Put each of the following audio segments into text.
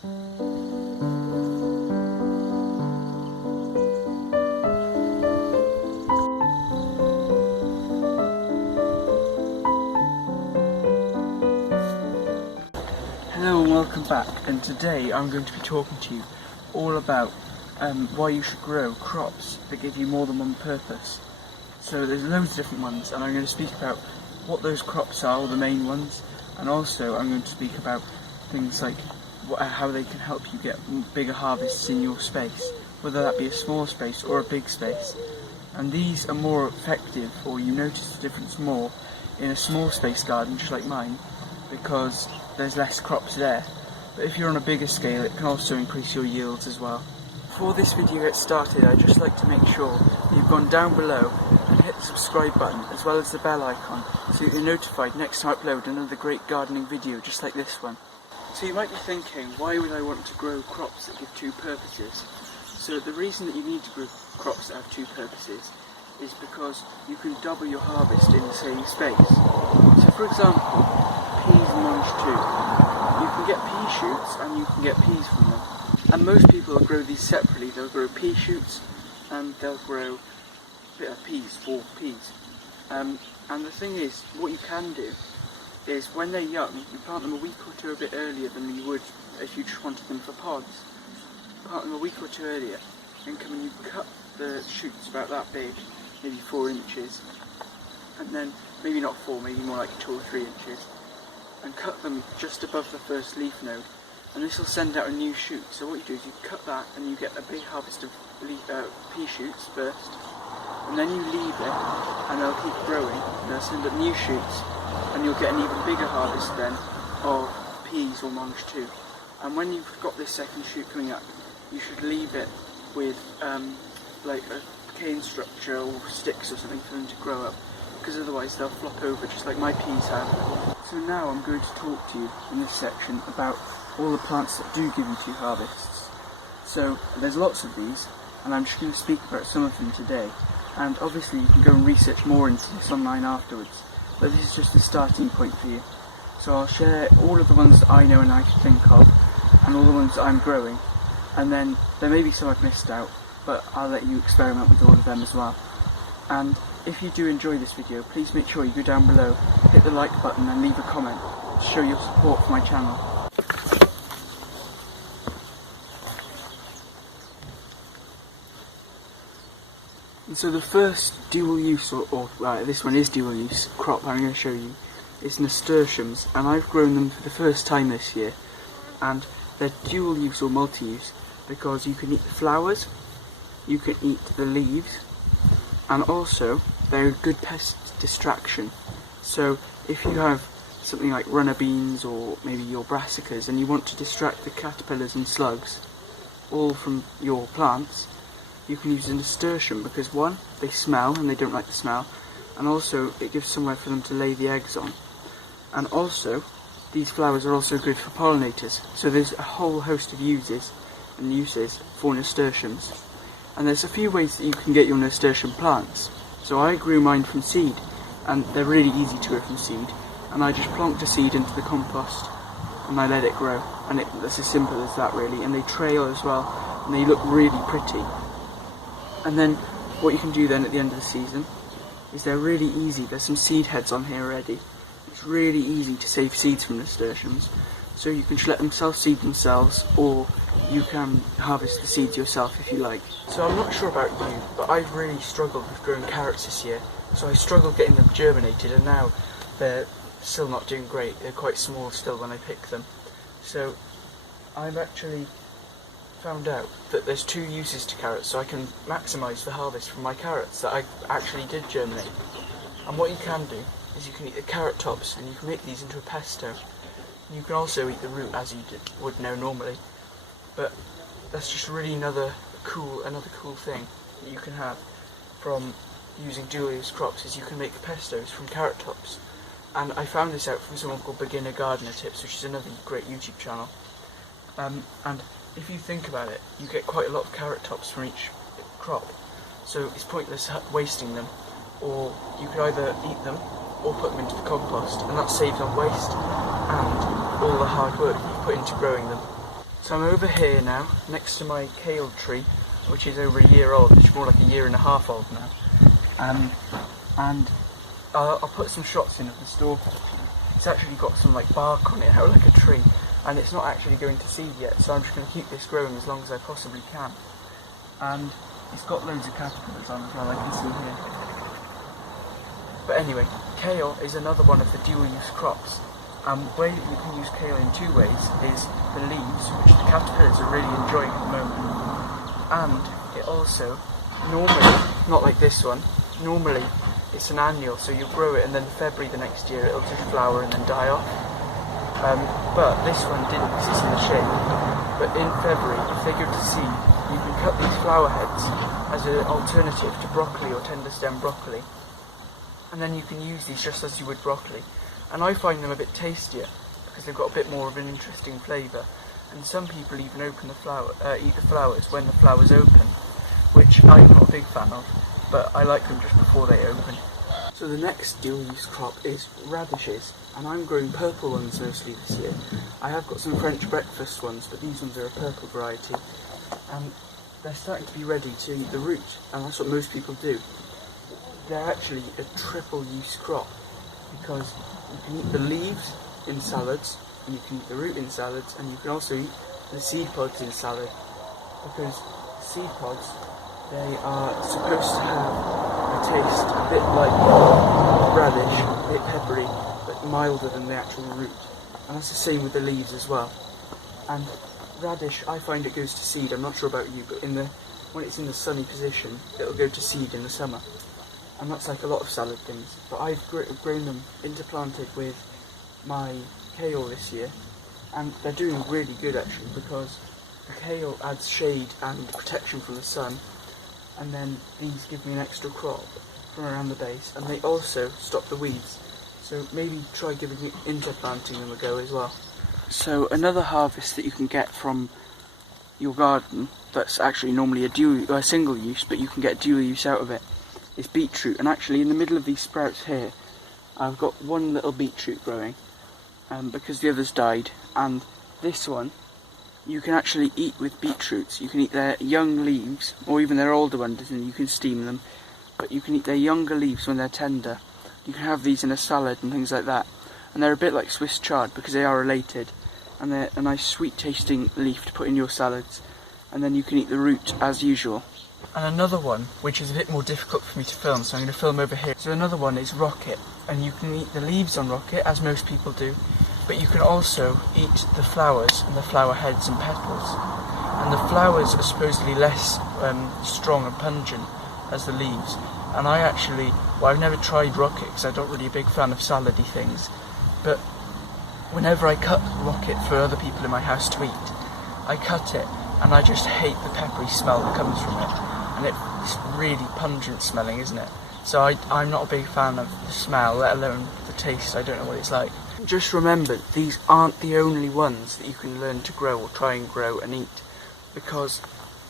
Hello and welcome back, and today I'm going to be talking to you all about why you should grow crops that give you more than one purpose. So there's loads of different ones, and I'm going to speak about what those crops are, the main ones, and also I'm going to speak about things like how they can help you get bigger harvests in your space, whether that be a small space or a big space. And these are more effective, or you notice the difference more, in a small space garden just like mine, because there's less crops there. But if you're on a bigger scale, it can also increase your yields as well. Before this video gets started, I'd just like to make sure that you've gone down below and hit the subscribe button as well as the bell icon so that you're notified next time I upload another great gardening video just like this one. So you might be thinking, why would I want to grow crops that give two purposes? So the reason that you need to grow crops that have two purposes is because you can double your harvest in the same space. So for example, peas mange too. You can get pea shoots and you can get peas from them. And most people will grow these separately. They'll grow pea shoots and they'll grow peas for peas. And the thing is, what you can do is when they're young, you plant them a week or two a bit earlier than you would if you just wanted them for pods. Plant them a week or two earlier, then come and you cut the shoots about that big, maybe 4 inches, and then maybe not 4, maybe more like 2 or 3 inches, and cut them just above the first leaf node, and this will send out a new shoot. So what you do is you cut that and you get a big harvest of pea shoots first, and then you leave it and they'll keep growing and they'll send up new shoots, and you'll get an even bigger harvest then of peas or mange too. And when you've got this second shoot coming up, you should leave it with like a cane structure or sticks or something for them to grow up, because otherwise they'll flop over just like my peas have. So now I'm going to talk to you in this section about all the plants that do give you two harvests. So there's lots of these, and I'm just going to speak about some of them today, and obviously you can go and research more into this online afterwards, but this is just the starting point for you. So I'll share all of the ones that I know and I can think of, and all the ones that I'm growing, and then there may be some I've missed out, but I'll let you experiment with all of them as well. And if you do enjoy this video, please make sure you go down below, hit the like button and leave a comment to show your support for my channel. And so the first dual use, this one is dual use, crop I'm going to show you is Nasturtiums, and I've grown them for the first time this year, and they're dual use or multi-use because you can eat the flowers, you can eat the leaves, and also they're a good pest distraction. So if you have something like runner beans or maybe your brassicas and you want to distract the caterpillars and slugs all from your plants, you can use a nasturtium because one, they smell and they don't like the smell, and also it gives somewhere for them to lay the eggs on. And also these flowers are also good for pollinators, so there's a whole host of uses for nasturtiums. And there's a few ways that you can get your nasturtium plants. So I grew mine from seed, and they're really easy to grow from seed, and I just plonked a seed into the compost and I let it grow, and that's as simple as that really, and they trail as well and they look really pretty. And then what you can do then at the end of the season is they're really easy. There's some seed heads on here already. It's really easy to save seeds from nasturtiums, so you can just let them self-seed themselves, or you can harvest the seeds yourself if you like. So I'm not sure about you, but I've really struggled with growing carrots this year. So I struggled getting them germinated, and now they're still not doing great. They're quite small still when I pick them. So I've actually found out that there's two uses to carrots, so I can maximise the harvest from my carrots that I actually did germinate. And what you can do is you can eat the carrot tops, and you can make these into a pesto. You can also eat the root as you would know normally. But that's just really another cool thing that you can have from using dual use crops, is you can make pestos from carrot tops. And I found this out from someone called Beginner Gardener Tips, which is another great YouTube channel. And if you think about it, you get quite a lot of carrot tops from each crop, so it's pointless wasting them. Or you could either eat them or put them into the compost, and that saves on waste and all the hard work that you put into growing them. So I'm over here now, next to my kale tree, which is over a year old, which is more like a year and a half old now. And I'll put some shots in of the stalk actually. It's actually got some like bark on it, how like a tree, and it's not actually going to seed yet, so I'm just going to keep this growing as long as I possibly can. And it's got loads of caterpillars on as well, I can see here. But anyway, kale is another one of the dual-use crops. The way you can use kale in two ways is the leaves, which the caterpillars are really enjoying at the moment, and it also, normally, not like this one, normally it's an annual, so you grow it and then February the next year it'll just flower and then die off. But this one didn't because it's in the shade. But in February, if they go to seed, you can cut these flower heads as an alternative to broccoli or tender stem broccoli. And then you can use these just as you would broccoli. And I find them a bit tastier because they've got a bit more of an interesting flavour. And some people even eat the flowers when the flowers open, which I'm not a big fan of, but I like them just before they open. So the next dual-use crop is radishes, and I'm growing purple ones mostly this year. I have got some French breakfast ones, but these ones are a purple variety. And they're starting to be ready to eat the root, and that's what most people do. They're actually a triple-use crop, because you can eat the leaves in salads, and you can eat the root in salads, and you can also eat the seed pods in salad, because seed pods, they are supposed to have a taste a bit like radish, a bit peppery, but milder than the actual root. And that's the same with the leaves as well. And radish, I find it goes to seed. I'm not sure about you, but when it's in the sunny position, it'll go to seed in the summer. And that's like a lot of salad things. But I've grown them interplanted with my kale this year, and they're doing really good actually, because the kale adds shade and protection from the sun, and then these give me an extra crop from around the base, and they also stop the weeds. So maybe try interplanting them a go as well. So another harvest that you can get from your garden that's actually normally a single use, but you can get dual use out of it, is beetroot. And actually in the middle of these sprouts here, I've got one little beetroot growing, because the others died, and this one you can actually eat with beetroots. You can eat their young leaves, or even their older ones, and you can steam them, but you can eat their younger leaves when they're tender. You can have these in a salad and things like that, and they're a bit like Swiss chard because they are related, and they're a nice sweet tasting leaf to put in your salads, and then you can eat the root as usual. And another one, which is a bit more difficult for me to film, so I'm going to film over here. So another one is rocket, and you can eat the leaves on rocket, as most people do, but you can also eat the flowers and the flower heads and petals. And the flowers are supposedly less strong and pungent as the leaves. And I've never tried rocket because I'm not really a big fan of salady things, but whenever I cut rocket for other people in my house to eat, I cut it and I just hate the peppery smell that comes from it. And it's really pungent smelling, isn't it? So I'm not a big fan of the smell, let alone the taste. I don't know what it's like. Just remember, these aren't the only ones that you can learn to grow or try and grow and eat, because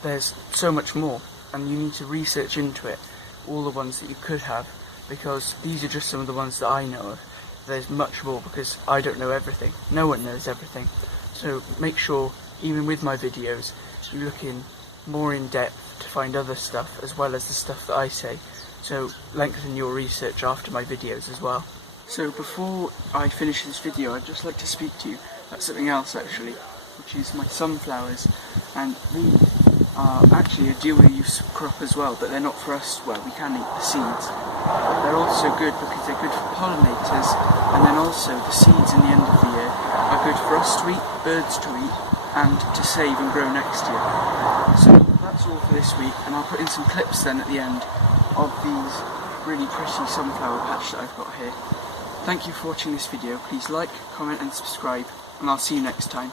there's so much more, and you need to research into it, all the ones that you could have, because these are just some of the ones that I know of. There's much more, because I don't know everything. No one knows everything. So make sure, even with my videos, you look in more in depth to find other stuff, as well as the stuff that I say. So lengthen your research after my videos as well. So before I finish this video, I'd just like to speak to you about something else actually, which is my sunflowers. And these are actually a dual-use crop as well, but they're not for us. Well, we can eat the seeds. But they're also good because they're good for pollinators, and then also the seeds in the end of the year are good for us to eat, birds to eat, and to save and grow next year. So that's all for this week, and I'll put in some clips then at the end of these really pretty sunflower patch that I've got here. Thank you for watching this video. Please like, comment and subscribe, and I'll see you next time.